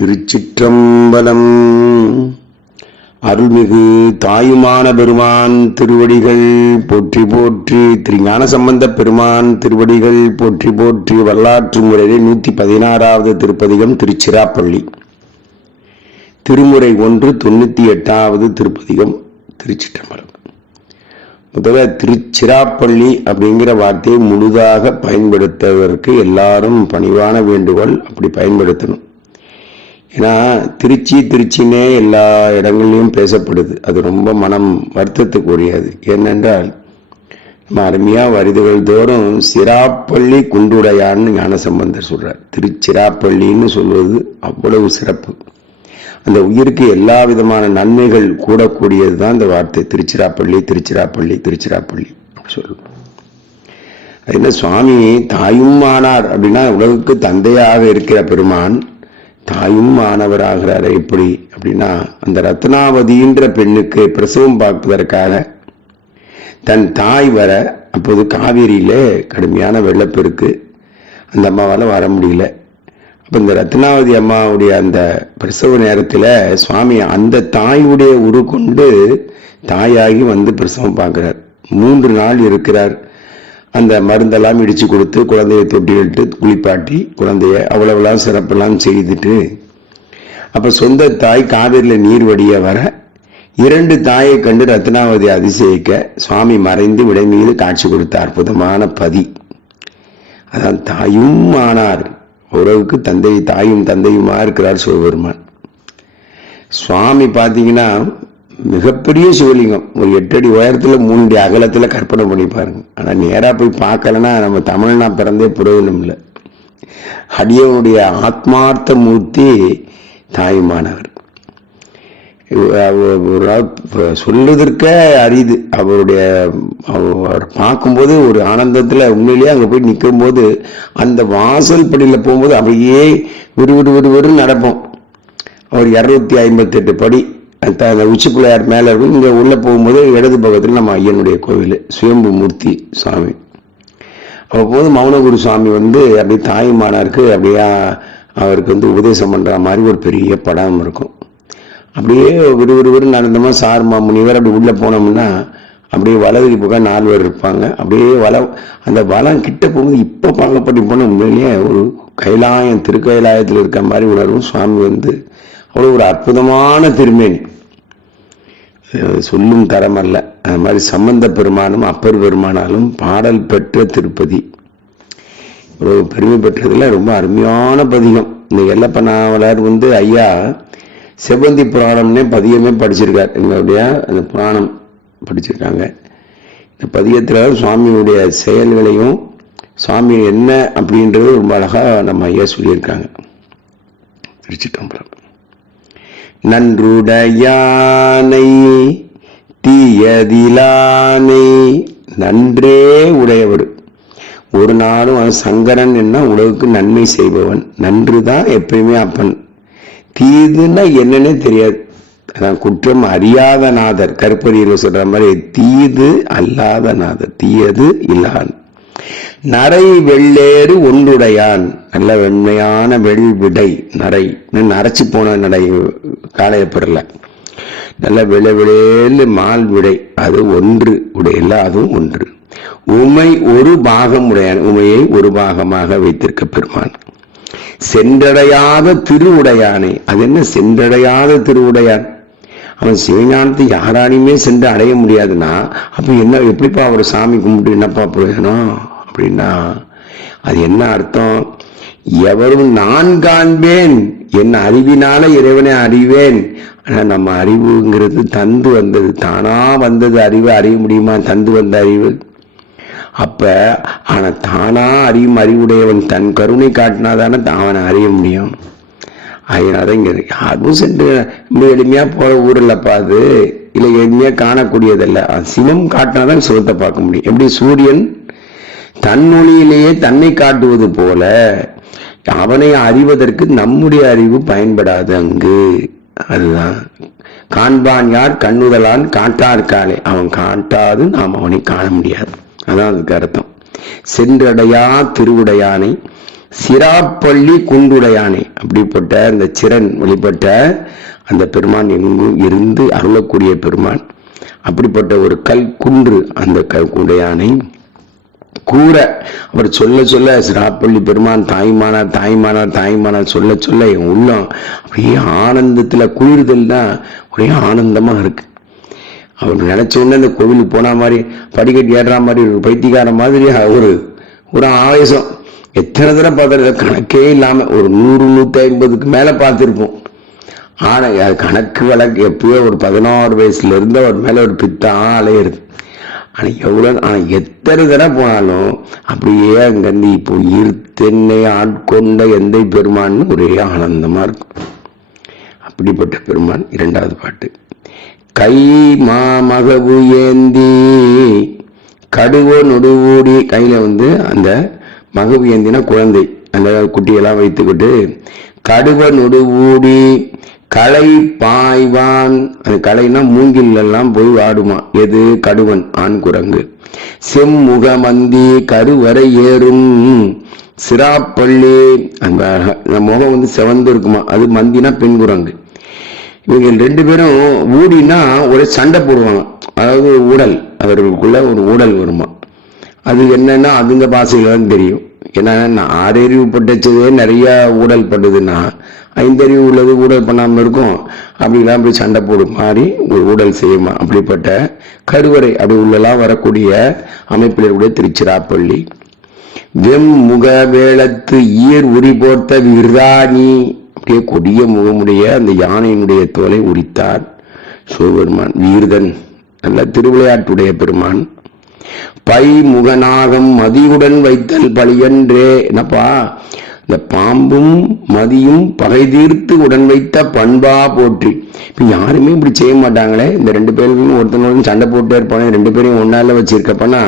திருச்சிற்றம்பலம். அருள்மிகு தாயுமான பெருமான் திருவடிகள் போற்றி போற்றி திருஞான சம்பந்த பெருமான் திருவடிகள் போற்றி போற்றி வரலாற்று முறையிலே நூற்றி பதினாறாவது திருப்பதிகம் திருச்சிராப்பள்ளி. திருமுறை ஒன்று தொண்ணூற்றி எட்டாவது திருப்பதிகம் திருச்சிற்றம்பலம். முதல்ல திருச்சிராப்பள்ளி அப்படிங்கிற வார்த்தையை முழுதாக பயன்படுத்துவதற்கு எல்லாரும் பணிவான வேண்டுகோள் அப்படி பயன்படுத்தணும். ஏன்னா திருச்சி திருச்சினே எல்லா இடங்கள்லையும் பேசப்படுது. அது ரொம்ப மனம் வருத்தத்துக்குரியது. ஏனென்றால் நம்ம அருமையாக வருதுகள் தோறும் சிராப்பள்ளி குண்டுடையான்னு ஞானசம்பந்தர் சொல்கிறார் திருச்சிராப்பள்ளின்னு சொல்வது அவ்வளவு சிறப்பு. அந்த உயிருக்கு எல்லா விதமான நன்மைகள் கூடக்கூடியது தான் இந்த வார்த்தை. திருச்சிராப்பள்ளி திருச்சிராப்பள்ளி திருச்சிராப்பள்ளி அப்படி சொல்லுவோம் அது என்ன சுவாமி தாயும் ஆனார் அப்படின்னா உலகுக்கு தந்தையாக இருக்கிற பெருமான். தாயும் ஆனவராகிறார் எப்படி அப்படின்னா அந்த ரத்னாவதின்ற பெண்ணுக்கு பிரசவம் பார்ப்பதற்காக தன் தாய் வர அப்போது காவேரியில் கடுமையான வெள்ளப்பெருக்கு அந்த அம்மாவால் வர முடியல. அப்போ இந்த ரத்னாவதி அம்மாவுடைய அந்த பிரசவ நேரத்தில் சுவாமி அந்த தாயுடைய உரு கொண்டு தாயாகி வந்து பிரசவம் பார்க்குறார். மூன்று நாள் இருக்கிறார். அந்த மருந்தெல்லாம் இடிச்சு கொடுத்து குழந்தைய தொட்டிலிட்டு குளிப்பாட்டி குழந்தைய அவ்வளவுலாம் சிறப்பெல்லாம் செய்துட்டு அப்ப சொந்த தாய் காவிரியில் நீர் வடிய வர இரண்டு தாயை கண்டு ரத்னாவதி அதிசயிக்க சுவாமி மறைந்து விடை மீது காட்சி கொடுத்த அற்புதமான பதி. அதான் தாயும் ஆனார் உறவுக்கு தந்தை தாயும் தந்தையுமா இருக்கிறார் சிவபெருமான். சுவாமி பார்த்தீங்கன்னா மிகப்பெரிய சிவலிங்கம். ஒரு எட்டு அடி உயரத்துல மூணு அடி அகலத்துல கற்பனை பண்ணி பாருங்க. ஆனா நேரா போய் பார்க்கலன்னா நம்ம தமிழ்னா பிறந்தே புரோஜனம் இல்லை. அடியவனுடைய ஆத்மார்த்த மூர்த்தி தாயுமானவர். சொல்லுவதற்கே அரிது. அவருடைய அவர் பார்க்கும்போது ஒரு ஆனந்தத்துல உண்மையிலேயே அங்கே போய் நிற்கும் போது அந்த வாசல் படியில போகும்போது அப்படியே விறுவிறு விறு நடப்போம். அவர் இரநூத்தி ஐம்பத்தெட்டு படி. அந்த உச்சி பிள்ளையார் மேலே இருக்கும். இங்கே உள்ளே போகும்போது இடது பக்கத்தில் நம்ம ஐயனுடைய கோவில் சுயம்பு மூர்த்தி சுவாமி அப்போது மௌனகுரு சுவாமி வந்து அப்படியே தாயுமானாருக்கு அப்படியே அவருக்கு வந்து உபதேசம் பண்ணுற மாதிரி ஒரு பெரிய படம் இருக்கும். அப்படியே விறுவிறுவிறு நடந்தோமா சார் முனிவர் அப்படி உள்ளே போனோம்னா அப்படியே வலதுக்கு பக்கம் நாலு பேர் இருப்பாங்க. அப்படியே வலம் அந்த வளம் கிட்ட போகும்போது இப்போ பார்க்கப்பட்டு போன உண்மையிலேயே ஒரு கைலாயம் திருக்கைலாயத்தில் இருக்க மாதிரி உணர்வும் சுவாமி வந்து அவ்வளோ ஒரு அற்புதமான திருமேனி. சொல்லும் தரம் அல்ல. அது மாதிரி சம்பந்த பெருமானும் அப்பர் பெருமானாலும் பாடல் பெற்ற திருப்பதி. இவ்வளவு பெருமை பெற்றதில் ரொம்ப அருமையான பதிகம். இந்த எல்லப்ப நாவலர் வந்து ஐயா செவ்வந்தி புராணம்னே பதியமே படிச்சிருக்கார். எங்களுடைய அந்த புராணம் படிச்சிருக்காங்க. இந்த பதியத்தில் சுவாமியுடைய செயல்களையும் சுவாமி என்ன அப்படின்றது ரொம்ப அழகாக நம்ம ஐயா சொல்லியிருக்காங்க. திருச்சிட்டம்பரம் நன்றுடையானை தீயதிலானை நன்றே உடையவர் ஒரு நாளும் அவன் சங்கரன் என்ன உலகுக்கு நன்மை செய்பவன். நன்று தான் எப்பயுமே அப்பன். தீதுன்னா என்னன்னே தெரியாது. அதான் குற்றம் அறியாத நாதர். கருப்பறியில் சொல்ற மாதிரி தீது அல்லாத நாதர். தீயது இல்லான். நரை வெள்ளேறு ஒன்றுடையான். நல்ல வெண்மையான வெள் விடை நரை. நரைச்சு போன நடை காளையப்படல நல்ல விளை விளையு மால் விடை அது ஒன்று உடையில அதுவும் ஒன்று. உமை ஒரு பாகம் உடையான் உமையை ஒரு பாகமாக வைத்திருக்க பெருமான். சென்றடையாத திருவுடையானை அது என்ன சென்றடையாத திருவுடையான் அவன் சிவஞானத்தை யாராலையுமே சென்று அடைய முடியாதுன்னா அப்போ என்ன எப்படிப்பா அவர் சாமி கும்பிட்டு என்னப்பா பிரயோஜனம்? அப்படின்னா அது என்ன அர்த்தம்? எவரும் நான் காண்பேன் என் அறிவினால இறைவனை அறிவேன். ஆனா நம்ம அறிவுங்கிறது தந்து வந்தது தானா வந்தது அறிவு அறிய முடியுமா? தந்து வந்த அறிவு. அப்ப ஆனா தானா அறியும் அறிவுடையவன் தன் கருணை காட்டினாதானே அவனை அறிய முடியும். அதனால இங்க அதுவும் சென்று ரொம்ப எளிமையா போற ஊர்ல பாது அது. இல்ல எளிமையா காணக்கூடியதல்ல. சிவம் காட்டினாதான் சுகத்தை பார்க்க முடியும். எப்படி? சூரியன் தன்னொழியிலேயே தன்னை காட்டுவது போல அவனை அறிவதற்கு நம்முடைய அறிவு பயன்படாது அங்கு. அதுதான். காண்பான் யார்? கண்ணுதலான் காட்டார்காலே அவன் காட்டாது நாம் அவனை காண முடியாது. அதான் அதுக்கு அர்த்தம். சென்றடையா திருவுடையானை சிராப்பள்ளி குண்டுடையானை அப்படிப்பட்ட அந்த சிறன் வழிபட்ட அந்த பெருமான் எங்கும் இருந்து அருளக்கூடிய பெருமான் அப்படிப்பட்ட ஒரு கல் குன்று அந்த கல் குடையானை கூற. அவர் சொல்ல சொல்ல சிராப்பள்ளி பெருமான் தாய்மானார் தாய்மானார் தாய்மானார் சொல்ல சொல்ல என் உள்ளம் அப்படியே ஆனந்தத்துல குளிர்தல்னா ஒரே ஆனந்தமா இருக்கு. அவர் நினைச்ச உடனே இந்த கோவிலுக்கு போன மாதிரி படிக்கட்டு ஏறுற மாதிரி ஒரு பைத்தியக்கார மாதிரி ஒரு ஒரு ஆவேசம். எத்தனை தடவை பார்த்துருக்க கணக்கே இல்லாம ஒரு நூறு நூத்தி ஐம்பதுக்கு மேல பார்த்துருப்போம். ஆனா கணக்கு வழக்கு எப்பயோ ஒரு பதினாறு வயசுலேருந்து அவர் மேல ஒரு பித்தா அலையிறது ஆனா எவ்வளவு ஆனா எத்தனை தடவை போனாலும் அப்படியே அங்கேருந்து இப்போ ஈர்த்தென்னை ஆட்கொண்ட எந்த பெருமான்னு ஒரே ஆனந்தமா இருக்கும். அப்படிப்பட்ட பெருமான் இரண்டாவது பாட்டு. கை மாமகவு ஏந்தி கடுவோ நொடுவூடி கையில வந்து அந்த மகவு ஏந்தினா குழந்தை. அந்த குட்டியெல்லாம் வைத்துக்கிட்டு கடுவ நொடுவூடி களை பாய்வான். அது களைனா மூங்கிலெல்லாம் போய் வாடுமா. எது? கடுவன் ஆண் குரங்கு. செம்முகமந்தி கருவறை ஏறும். சிராப்பள்ளி. அந்த அந்த முகம் வந்து செவந்து இருக்குமா? அது மந்தினா பெண் குரங்கு. இவங்க ரெண்டு பேரும் ஊடினா ஒரு சண்டை போடுவாங்க. அதாவது ஊடல். அவர்களுக்குள்ள ஒரு ஊடல் வருமா? அது என்னன்னா அதுங்க பாசையில தான் தெரியும். ஏன்னா நான் ஆறறிவு பட்டுச்சதே நிறைய ஊடல் பட்டதுன்னா ஐந்தறிவு உள்ளது ஊடல் பண்ணாமல் இருக்கும். அப்படிலாம் போய் சண்டை போடும் மாதிரி ஒரு ஊடல் செய்யுமா? அப்படிப்பட்ட கருவறை அப்படி உள்ளலாம் வரக்கூடிய அமைப்பில் இருக்கக்கூடிய திருச்சிராப்பள்ளி. வெம் முக வேளத்து ஈர் உரி போர்த்த விராணி அப்படியே கொடிய முகமுடைய அந்த யானையினுடைய தோலை உரித்தார் சிவபெருமான் வீர்தன். நல்ல திருவிளையாட்டுடைய பெருமான். பை முகநாகம் மதியுடன் வைத்தல் பழியன்றே. என்னப்பா? இந்த பாம்பும் மதியும் பகை தீர்த்து உடன் வைத்த பண்பா போற்றி. இப்ப யாருமே இப்படி செய்ய மாட்டாங்களே? இந்த ரெண்டு பேருக்கும் ஒருத்தனோட சண்டை போட்டே இருப்பானே ரெண்டு பேரையும் ஒன்னால வச்சிருக்கப்பனா?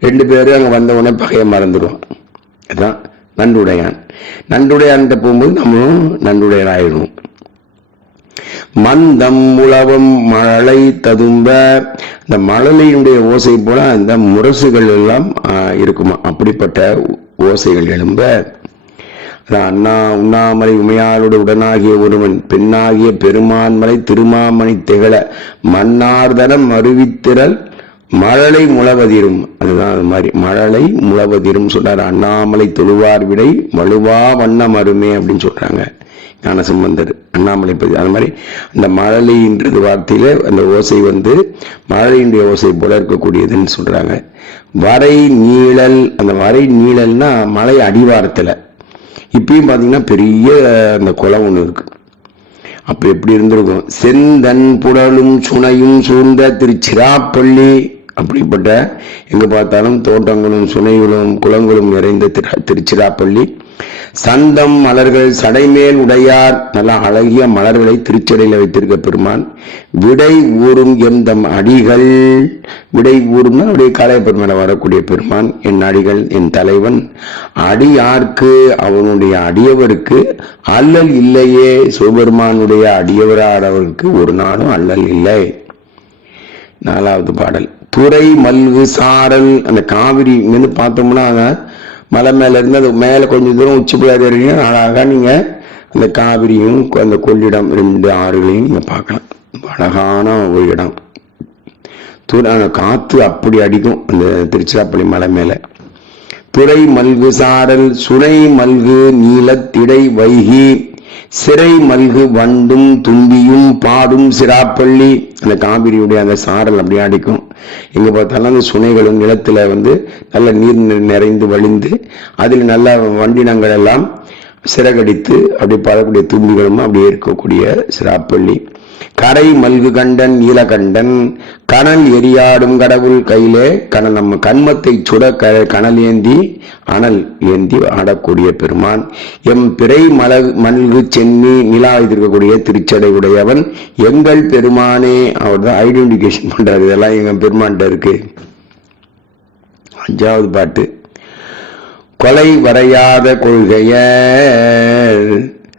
ரெண்டு பேரும் அங்க வந்த உடனே பகையை மறந்துடுவோம் அதான் நன்றுடையான். நன்றுடையான்கிட்ட போகும்போது நம்மளும் நன்றுடையன் ஆயிடுவோம் மந்தம் உழவம் மழலை ததும்ப. இந்த மழலையினுடைய ஓசை போல அந்த முரசுகள் எல்லாம் இருக்குமா? அப்படிப்பட்ட ஓசைகள் எழும்ப. அண்ணா உண்ணாமலை உமையாளோடு உடனாகிய ஒருவன் பெண்ணாகிய பெருமான்மலை திருமாமணி திகழ மன்னார்தனம் அருவித்திரல் மழலை முளவதிரும் அதுதான் அது மாதிரி மழலை முளவதிரும் சொல்றாரு அண்ணாமலை தொழுவார் விடை வலுவா வண்ணம் அருமே அப்படின்னு சொல்றாங்க. ஞானசம்பந்தர் அண்ணாமலை பதி அது மாதிரி அந்த மழலைன்றது வார்த்தையில் அந்த ஓசை வந்து மழலையினுடைய ஓசை போல இருக்கக்கூடியதுன்னு சொல்கிறாங்க வரை நீழல் அந்த வரை நீழல்னா மலை அடிவாரத்தில். இப்பயும் பார்த்தீங்கன்னா பெரிய அந்த குளம் ஒன்று இருக்கு. அப்போ எப்படி இருந்திருக்கும்? செந்தன் புடலும் சுனையும் சூழ்ந்த திருச்சிராப்பள்ளி அப்படிப்பட்ட எங்கே பார்த்தாலும் தோட்டங்களும் சுனைகளும் குளங்களும் நிறைந்த திரு- திருச்சிராப்பள்ளி. சந்தம் மலர்கள் சடைமேல் உடையார் நல்ல அழகிய மலர்களை திருச்சடையில வைத்திருக்க பெருமான். விடை ஊறும் எந்தம் அடிகள்? விடை ஊறும்னா அப்படியே காளைய பெருமானை வரக்கூடிய பெருமான் என் அடிகள் என் தலைவன் அடியார்க்கு அவனுடைய அடியவருக்கு அல்லல் இல்லையே. சிவபெருமானுடைய அடியவராடவருக்கு ஒரு நாளும் அல்லல் இல்லை. நாலாவது பாடல் துறை மல்கு சாரல் அந்த காவிரி இங்கிருந்து பார்த்தோம்னா அங்க மலை மேலேருந்து அது மேலே கொஞ்சம் தூரம் உச்சி பிள்ளையார் இருக்கீங்க அழகாக நீங்கள் அந்த காவிரியும் அந்த கொள்ளிடம் ரெண்டு ஆறுகளையும் நீங்கள் பார்க்கலாம். அழகான ஒரு இடம். துறை காற்று அப்படி அடிக்கும் அந்த திருச்சிராப்பள்ளி மலை மேலே. துறை மல்கு சாரல் சுனை மல்கு நீலத்திடை வைகி சிறை மல்கு வண்டும் தும்பியும் பாடும் சிராப்பள்ளி. அந்த காவிரியுடைய அந்த சாரல் அப்படியே அடிக்கும். எங்க பார்த்தாலும் அந்த சுனைகளும் நிலத்துல வந்து நல்ல நீர் நிறைந்து வழிந்து அதில் நல்ல வண்டினங்கள் எல்லாம் சிறகடித்து அப்படி படக்கூடிய தும்பிகளும் அப்படியே இருக்கக்கூடிய சிராப்பள்ளி. கரை மல்கு கண்டன் நீலகண்டன் கணல் எரியாடும் கடவுள் கையிலே கனல் நம்ம கண்மத்தை சுட க கணல் ஏந்தி அனல் ஏந்தி ஆடக்கூடிய பெருமான். எம் பிறை மலகு மல்கு சென்னி நிலா இருக்கக்கூடிய திருச்சடை உடையவன். எங்கள் பெருமானே அவர் தான் ஐடென்டிஃபிகேஷன் பண்றாரு. இதெல்லாம் எங்க பெருமான்கிட்ட இருக்கு. அஞ்சாவது பாட்டு. கொலை வரையாத கொள்கைய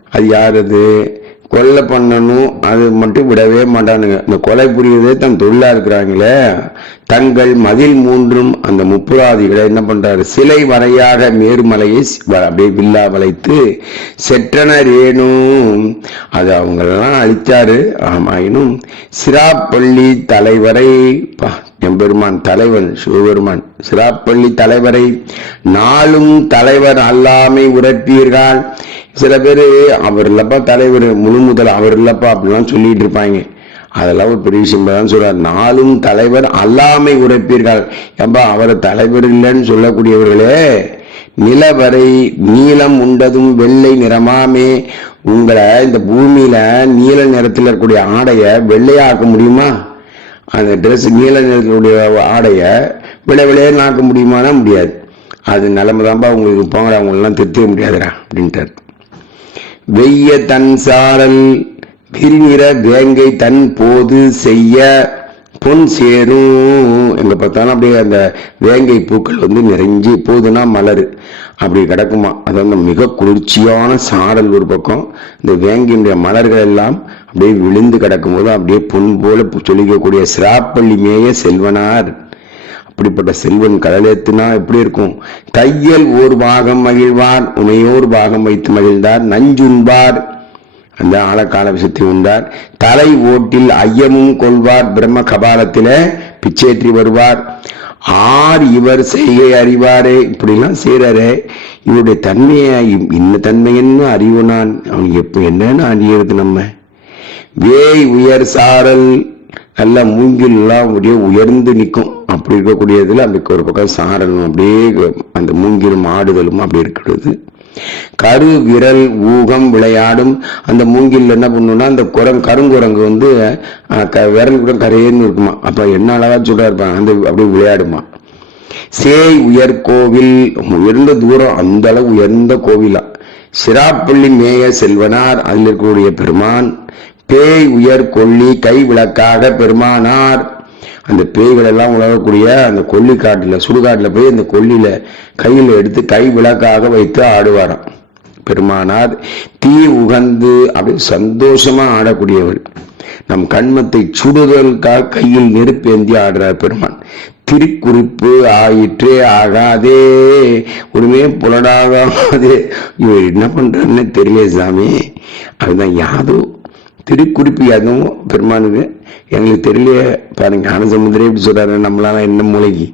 அது யாரது கொலை பண்ணணும் அது மட்டும் விடவே மாட்டானுங்க. இந்த கொலை புரியுறதே தன் தொழிலா இருக்கிறாங்களே. தங்கள் மதில் மூன்றும் அந்த முப்புராதிகளை என்ன பண்றாரு? சிலை வரையாக மேருமலையை வ- அப்படியே வில்லா வளைத்து செற்றனர் ஏனும். அது அவங்களெல்லாம் அழிச்சாரு. ஆமாயினும் சிராப்பள்ளி தலைவரை எம்பெருமான் தலைவன் சிவபெருமான் சிராப்பள்ளி தலைவரை நாளும் தலைவர் அல்லாமை உரைப்பீர்கள் சில பேர் அவர் இல்லப்பா தலைவர் முழு முதல் அவர் இல்லப்பா அப்படிலாம் சொல்லிட்டு இருப்பாங்க. அதெல்லாம் ஒரு பெரிய விஷயம் தான் சொல்றார். நாளும் தலைவர் அல்லாமை உரைப்பீர்கள். ஏம்பா அவரை தலைவர் இல்லைன்னு சொல்லக்கூடியவர்களே நிலவரை நீளம் உண்டதும் வெள்ளை நிறமாமே. உங்களை இந்த பூமியில நீல நிறத்தில் இருக்கக்கூடிய ஆடைய வெள்ளையாக்க முடியுமா? அந்த ட்ரெஸ் நீல நிறத்தினுடைய ஆடைய விளை விளையன்னு ஆக்க முடியுமானா முடியாது. அது நிலைமை தான்ப்பா உங்களுக்கு போங்கடா அவங்களெல்லாம் திருத்தவே முடியாதுடா அப்படின்ட்டார். வெய்ய தன் சாரல் விரிநிற வேங்கை தன் போது செய்ய பொன் சேரும் எங்க பார்த்தாலும் அப்படியே அந்த வேங்கை பூக்கள் வந்து நிறைஞ்சு போதுனா மலர். அப்படி கிடக்குமா? அது வந்து மிக குளிர்ச்சியான சாரல் ஒரு பக்கம். இந்த வேங்கையினுடைய மலர்கள் எல்லாம் அப்படியே விழுந்து கிடக்கும் போது அப்படியே பொன் போல சொல்லிக்கக்கூடிய சிராப்பள்ளி மேய செல்வனார். அப்படிப்பட்ட செல்வன் கடலேத்துனா எப்படி இருக்கும்? தையல் ஓர் பாகம் மகிழ்வார் உமையோர் பாகம் வைத்து மகிழ்ந்தார் நஞ்சுண்பார். அந்த ஆழக்கால விஷயத்தை உண்டார். தலை ஓட்டில் ஐயமும் கொள்வார் பிரம்ம கபாலத்திலே பிச்சேற்றி வருவார். ஆர் இவர் செய்கை அறிவாரே. இப்படிலாம் செய்யறாரே இவருடைய தன்மையை இன்ன தன்மைன்னு அறிவு நான் அவன் எப்ப என்னன்னு அறியறது நம்ம? வேய் உயர் சாரல் நல்லா மூங்கில்லாம் அப்படியே உயர்ந்து நிற்கும். அப்படி இருக்கக்கூடியதுல அந்த ஒரு பக்கம் சாரலும் அப்படியே அந்த மூங்கிலும் ஆடுதலும் அப்படி இருக்கிறது. கரு விரல் ஊகம் விளையாடும். அந்த மூங்கில் என்ன பண்ணுன்னா அந்த குரங்கு கருங்குரங்கு வந்து க- விரல் கூட கரையேன்னு இருக்குமா. அப்ப என்ன அழகா சொல்றா இருப்பாங்க அந்த அப்படியே விளையாடுமா. சேய் உயர் கோவில் உயர்ந்த தூரம் அந்த அளவு உயர்ந்த கோவிலா. சிராப்பள்ளி மேய செல்வனார் அதில் இருக்கக்கூடிய பெருமான் பேய் உயர் கொல்லி கை விளக்காக பெருமானார். அந்த பேய்கள் எல்லாம் உலகக்கூடிய அந்த கொல்லி காட்டில் சுடுகாட்டில் போய் அந்த கொல்லியில கையில் எடுத்து கை விளக்காக வைத்து ஆடுவாராம். பெருமானார் தீ உகந்து அப்படி சந்தோஷமா ஆடக்கூடியவர். நம் கண்மத்தை சுடுதலுக்காக கையில் நெருப்பேந்தி ஆடுறார் பெருமான். திருக்குறிப்பு ஆயிற்றே ஆகாதே ஒருமே புலடாகாதே இவர் என்ன பண்றாருன்னு தெரியல சாமி. அதுதான் யாதோ திருக்குறிப்பு அதுவும் பெருமானுக்கு எங்களுக்கு தெரியல பாருங்க ஞானசமுத்திரே இப்படி சொல்றாரு நம்மளால என்ன மூளைக்கு?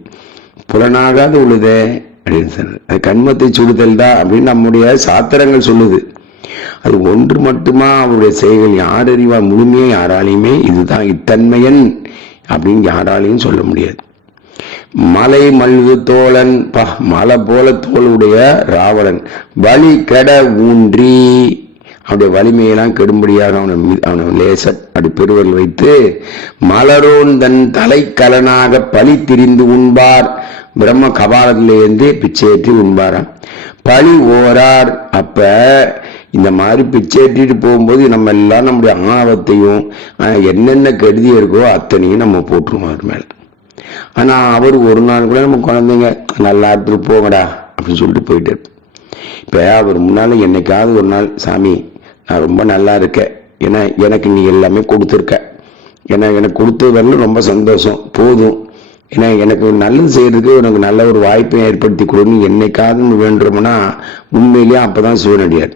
புலனாகாத உள்ளதே அப்படின்னு சொல்றாரு அது கண்மத்தை சுடுதல் தான் அப்படின்னு நம்முடைய சாத்திரங்கள் சொல்லுது. அது ஒன்று மட்டுமா? அவருடைய செயல்கள் யார் அறிவா? முழுமையே யாராலையுமே இதுதான் இத்தன்மையன் அப்படின்னு யாராலையும் சொல்ல முடியாது. மலை மல்கு தோழன் பா மலை போல தோளுடைய ராவணன். வலி கெட ஊன்றி அவனுடைய வலிமையெல்லாம் கெடும்படியாக அவனை அவனை லேச அப்படி பெருவர்கள் வைத்து மலரோன் தன் தலைக்கலனாக பழி திரிந்து உண்பார். பிரம்ம கபாலத்திலேருந்து பிச்சையேற்றி உண்பாராம். பழி ஓரார். அப்ப இந்த மாதிரி பிச்சேற்றிட்டு போகும்போது நம்ம எல்லாம் நம்முடைய ஆணவத்தையும் என்னென்ன கெடுதி இருக்கோ அத்தனையும் நம்ம போட்டுருவோம் அவர் மேல. ஆனா அவர் ஒரு நாள் கூட நம்ம குழந்தைங்க நல்லா எடுத்துட்டு போங்கடா அப்படின்னு சொல்லிட்டு போயிட்டு இருப்பார். இப்ப அவர் முன்னால் என்னைக்காவது ஒரு நாள் சாமி நான் ரொம்ப நல்லா இருக்கேன். ஏன்னா எனக்கு நீ எல்லாமே கொடுத்துருக்க. ஏன்னா எனக்கு கொடுத்தது ரொம்ப சந்தோஷம். போதும். ஏன்னா எனக்கு ஒரு நல்லது செய்கிறதுக்கு எனக்கு நல்ல ஒரு வாய்ப்பை ஏற்படுத்தி கொடுன்னு என்னைக்காவது நம்ம வேண்டுறோம்னா உண்மையிலேயே அப்பதான் சிவனடியார்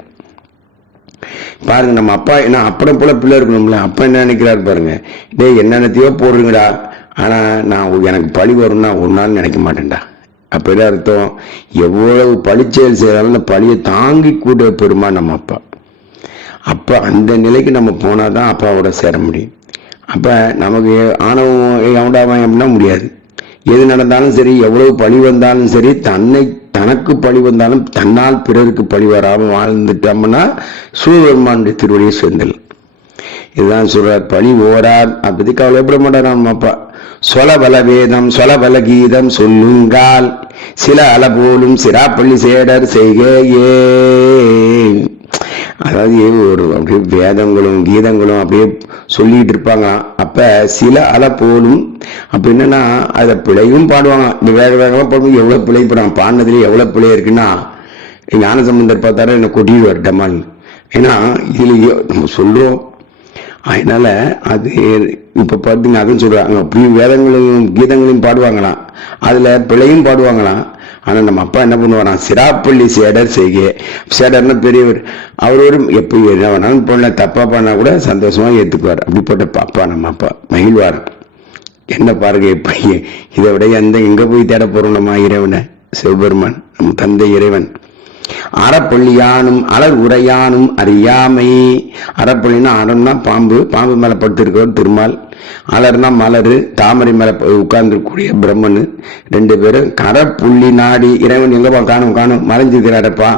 பாருங்க நம்ம அப்பா ஏன்னா அப்படம் போல பிள்ளை இருக்கணும்ல. அப்பா என்ன நினைக்கிறாரு பாருங்க. டேய் என்னென்னத்தையோ போடுறீங்கடா. ஆனால் நான் எனக்கு பழி வரும்னா ஒரு நாள் நினைக்க மாட்டேன்டா. அப்போ என்ன அர்த்தம். எவ்வளவு பழிச்செயல் செய்தாலும் அந்த பழியை தாங்கி கூட பெருமா நம்ம அப்பா. அப்போ அந்த நிலைக்கு நம்ம போனால் தான் அப்பாவோட சேர முடியும். அப்போ நமக்கு ஆணவம் எவடாவன் அப்படின்னா முடியாது. எது நடந்தாலும் சரி எவ்வளவு பழி வந்தாலும் சரி தன்னை தனக்கு பழி வந்தாலும் தன்னால் பிறருக்கு பழி வராமல் வாழ்ந்துட்டோம்னா சூரியபெருமானுடைய திருவடியை சேர்ந்துடலாம். இதுதான் சொல்றார் பழி ஓரார் அப்படி கவலைப்பட மாட்டார் நம்ம அப்பா? சொல பல வேதம் சொல பல கீதம் சொல்லுங்கால். சில அல போலும் சிராப்பள்ளி சேடர் செய்கையே. அதாவது ஒரு அப்படியே வேதங்களும் கீதங்களும் அப்படியே சொல்லிட்டு இருப்பாங்க. அப்போ சில அலை போலும் அப்போ என்னன்னா அதை பிழையும் பாடுவாங்க. இந்த வேக வேகமாக பாடும்போது எவ்வளோ பிழை? போடுறாங்க பாடினதுலேயே எவ்வளோ பிழை இருக்குன்னா ஞானசம்பந்தர் பார்த்தாரு என்னை கொட்டிடுவார் டமான் ஏன்னா இதுல நம்ம சொல்கிறோம் அதனால் அது இப்போ பார்த்தீங்க அதுன்னு சொல்கிறாங்க அப்படியும் வேதங்களும் கீதங்களையும் பாடுவாங்களாம். அதில் பிழையும் பாடுவாங்களாம். ஆனால் நம்ம அப்பா என்ன பண்ணுவாராம்? சிராப்பள்ளி சேடர் செய்க சேடர்னா பெரியவர். அவர் ஒரு எப்ப என்ன வேணாலும் பொண்ணை தப்பாக பண்ணால் கூட சந்தோஷமாக ஏற்றுக்குவார் அப்படிப்பட்ட அப்பா நம்ம அப்பா. மகிழ்வார். என்ன பாருங்க எப்படி இதை விட எந்த எங்கே போய் தேட போகிறோம் நம்ம இறைவனை? சிவபெருமான் நம் தந்தை இறைவன். அறப்பொள்ளியானும் அலர் உரையானும் அறியாமை. அறப்பள்ளினா அறம்னா பாம்பு பாம்பு மேல படுத்திருக்கவர் திருமால் அலர்னா மலரு தாமரை மேல உட்கார்ந்துக்கூடிய பிரம்மன். ரெண்டு பேரும் கரப்புள்ளி நாடி இறைவன் எங்கப்பா காணும் காணும் மறைஞ்சிருக்கிறாரப்பா.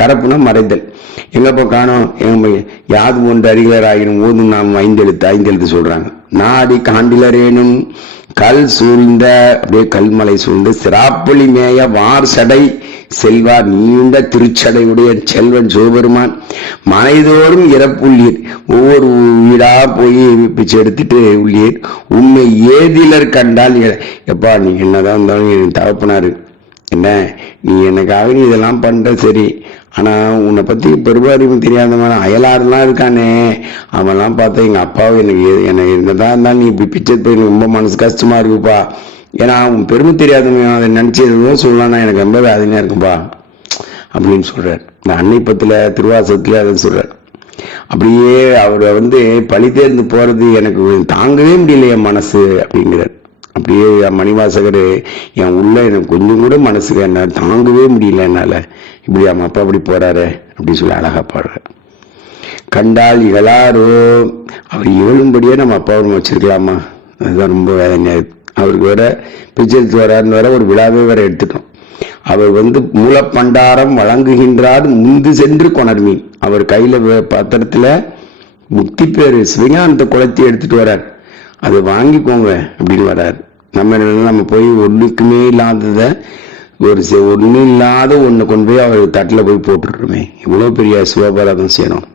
கரப்புனா மறைதல். எங்கப்பா காணும்? எங்க யாது ஒன்று அறிஞர் ஆகிடும் ஓதும் நாம் ஐந்தெழுத்து ஐந்தெழுத்து சொல்றாங்க. நாடி காண்டிலரேனும் கல் சூழ்ந்த அப்படியே கல்மலை சூழ்ந்து சிராப்பொழி மேய வார் சடை. செல்வார் நீண்ட திருச்சடையுடைய செல்வன் சிவபெருமான் மனைதோறும் இறப்புள்ளீர் ஒவ்வொரு வீடா போய் பிச்சை எடுத்துட்டு உள்ளீர். உண்மை ஏதிலர் கண்டால் எப்பா நீ என்னதான் இருந்தாலும் என் தகப்பனாரு. என்ன? நீ எனக்காக நீ இதெல்லாம் பண்ற சரி. ஆனா உன்னை பத்தி பெரும்பாலும் தெரியாதவன அயலாறுலாம் இருக்கானே. அவன்லாம் பார்த்தா எங்க அப்பாவை எனக்கு எனக்கு என்னதான் இருந்தாலும் நீ இப்படி பிச்சை போய் ரொம்ப மனசு கஷ்டமா இருக்குப்பா. ஏன்னா அவன் பெருமை தெரியாதவன் அதை நினைச்சு எதுவும் சொல்லலாம் எனக்கு ரொம்ப வேதனையாக இருக்கும்பா. அப்படின்னு சொல்கிறார் இந்த அன்னைப்பத்தில் பத்துல அதை சொல்கிறார் அப்படியே அவரை வந்து பழி தேர்ந்து போகிறது எனக்கு தாங்கவே முடியல என் மனசு அப்படிங்கிறார். அப்படியே என் மணிவாசகர் என் உள்ள எனக்கு கொஞ்சம் கூட மனசுக்கு என்ன தாங்கவே முடியல என்னால். இப்படி அவன் அப்பா அப்படி போகிறாரு அப்படின்னு சொல்லி அழகா பாடுறார். கண்டால் இகழாரோ? அவர் இவளும்படியே நம்ம அப்பாவும் வச்சிருக்கலாமா? அதுதான் ரொம்ப வேதனையாக இருக்குது அவருக்கு வேற பிச்சை எடுத்து வராருன்னு வேற ஒரு விழாவே வேற எடுத்துட்டோம். அவர் வந்து மூலப்பண்டாரம் வழங்குகின்றார் முந்து சென்று கொணர்மீன் அவர் கையில பத்திரத்துல முக்தி பேரு சிவஞானத்தை குளத்தி எடுத்துட்டு வர்றார் அதை வாங்கிக்கோங்க அப்படின்னு வர்றார் நம்ம நம்ம போய் ஒண்ணுக்குமே இல்லாதத ஒரு ஒண்ணு இல்லாத ஒண்ணு கொண்டு போய் அவர் தட்டுல போய் போட்டுருமே. இவ்வளவு பெரிய சிவபராதம் செய்யணும்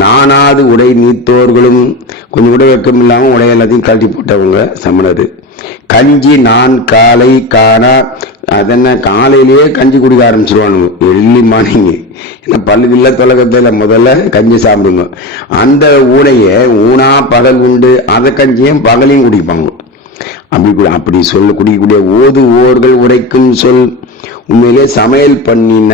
நானாது உடை நீத்தோர்களும் கொஞ்சம் கூட வெக்கம் இல்லாம உடை எல்லாத்தையும் கழட்டி போட்டவங்க சமணர். கஞ்சி நான் காலை காணா அதென்ன காலையிலேயே கஞ்சி குடிக்க ஆரம்பிச்சிருவானுங்க. எள்ளி மார்னிங். என்ன பல்லுகில்ல தொலகத்துல முதல்ல கஞ்சி சாப்பிடுங்க. அந்த ஊனையை ஊனா பகல் உண்டு அதை கஞ்சியும் பகலையும் குடிப்பாங்க. அப்படி அப்படி சொல்ல குடிக்கக்கூடிய ஓது ஓர்கள் உரைக்கும் சொல் உண்மையிலே சமையல் பண்ணின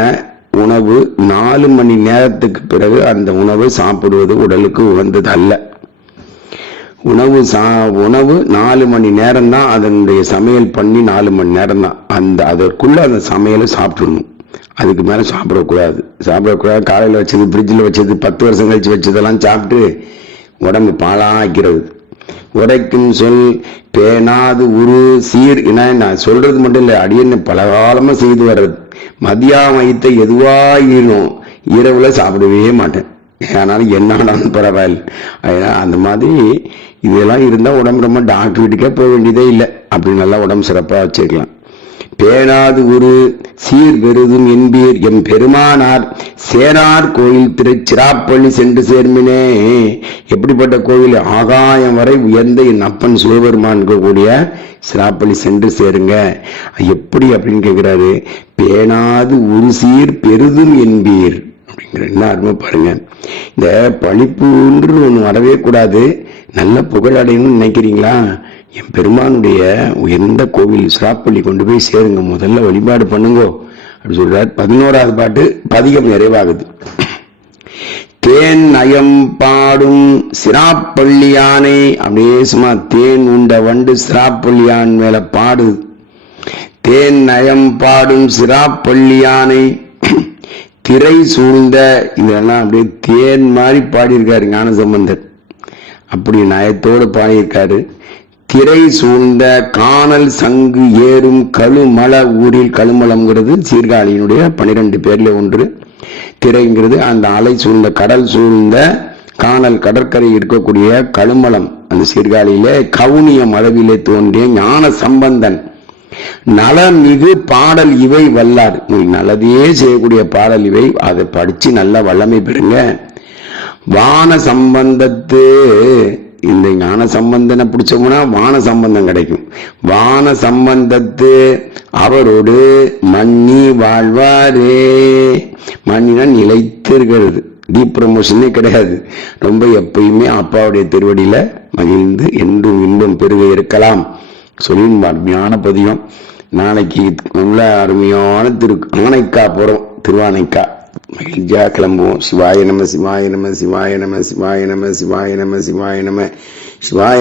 உணவு நாலு மணி நேரத்துக்கு பிறகு அந்த உணவு சாப்பிடுவது உடலுக்கு உகந்தது அல்ல உணவு சா உணவு நாலு மணி நேரம் தான் அதனுடைய சமையல் பண்ணி நாலு மணி நேரம் தான் அந்த அதற்குள்ள அந்த சமையலை சாப்பிடணும். அதுக்கு மேலே சாப்பிடக்கூடாது. சாப்பிடக்கூடாது. காலையில் வச்சது ஃப்ரிட்ஜில் வச்சது பத்து வருஷம் கழிச்சு வச்சதெல்லாம் சாப்பிட்டு உடம்பு பாலாக்கிறது உரைக்கும் சொல் பேனாது உரு சீர் என நான் சொல்றது மட்டும் இல்லை அடியன்னு பல காலமா செய்து வர்றது. மதியம் வைத்த எதுவாயிரும் இரவுல சாப்பிடவே மாட்டேன். ஆனாலும் என்னாலும் பரவாயில்ல. அதனால அந்த மாதிரி இதெல்லாம் இருந்தா உடம்பு ரொம்ப டாக்டர் வீட்டுக்கே போக வேண்டியதே இல்லை. அப்படி நல்லா உடம்பு சிறப்பா வச்சுக்கலாம் பேணாது ஒரு சீர் பெருதும் என்பீர் எம் பெருமானார். சேனார் கோயில் திருச்சிராப்பள்ளி சென்று சேர்மினே. எப்படிப்பட்ட கோயில்? ஆகாயம் வரை உயர்ந்த என் அப்பன் சிவபெருமான் கூடிய சிராப்பள்ளி சென்று சேருங்க. எப்படி அப்படின்னு கேட்கிறாரு? பேணாது ஒரு சீர் பெருதும் என்பீர். அப்படிங்கிற என்ன அருமை பாருங்க. இந்த பழிப்புன்று ஒன்று வரவே கூடாது. நல்ல புகழ் அடையணும்னு நினைக்கிறீங்களா? என் பெருமானுடைய உயர்ந்த கோவில் சிராப்பள்ளி கொண்டு போய் சேருங்க முதல்ல வழிபாடு பண்ணுங்கோ அப்படி சொல்றார். பதினோராவது பாட்டு பதிகம் நிறைவாகுது. தேன் நயம் பாடும் சிராப்பள்ளியானை அப்படியே சும்மா தேன் உண்ட வண்டு சிராப்பள்ளியான் மேல பாடு தேன் நயம் பாடும் சிராப்பள்ளியானை திரை சூழ்ந்த இதெல்லாம் அப்படியே தேன் மாதிரி பாடியிருக்காரு ஞானசம்பந்தர். அப்படி நயத்தோடு பாடியிருக்காரு. திரை சூழ்ந்த காணல் சங்கு ஏறும் கழுமல ஊரில் கழுமலம்ங்கிறது சீர்காழியினுடைய பனிரெண்டு பேர்ல ஒன்று. திரைங்கிறது அந்த அலை சூழ்ந்த கடல் சூழ்ந்த காணல் கடற்கரை இருக்கக்கூடிய கழுமலம். அந்த சீர்காழியிலே கவுனிய மரபிலே தோன்றிய ஞான சம்பந்தன். நலமிகு பாடல் இவை வல்லார். நல்லதே செய்யக்கூடிய பாடல் இவை. அதை படிச்சு நல்ல வல்லமை பெறுங்க. வான சம்பந்தத்து இந்த ஞான சம்பந்தனை பிடிச்சோம்னா வான சம்பந்தம் கிடைக்கும். வான சம்பந்தத்து அவரோடு மன்னி வாழ்வாரே. மண்ணினா நிலைத்து இருக்கிறது டீப் ப்ரமோஷனே கிடையாது. ரொம்ப எப்பயுமே அப்பாவுடைய திருவடியில் மகிழ்ந்து என்றும் இன்பம் பெருக இருக்கலாம். சொல்லி அருமையான பதியம் நாளைக்கு நல்ல அருமையான திரு ஆனைக்கா போகிறோம் திருவானைக்கா. மகிழ்ச்சியா கிளம்புவோம் சிவாய நம சிவாய நம சிவாய நம சிவாய நம சிவாய நம சிவாய நம சிவாய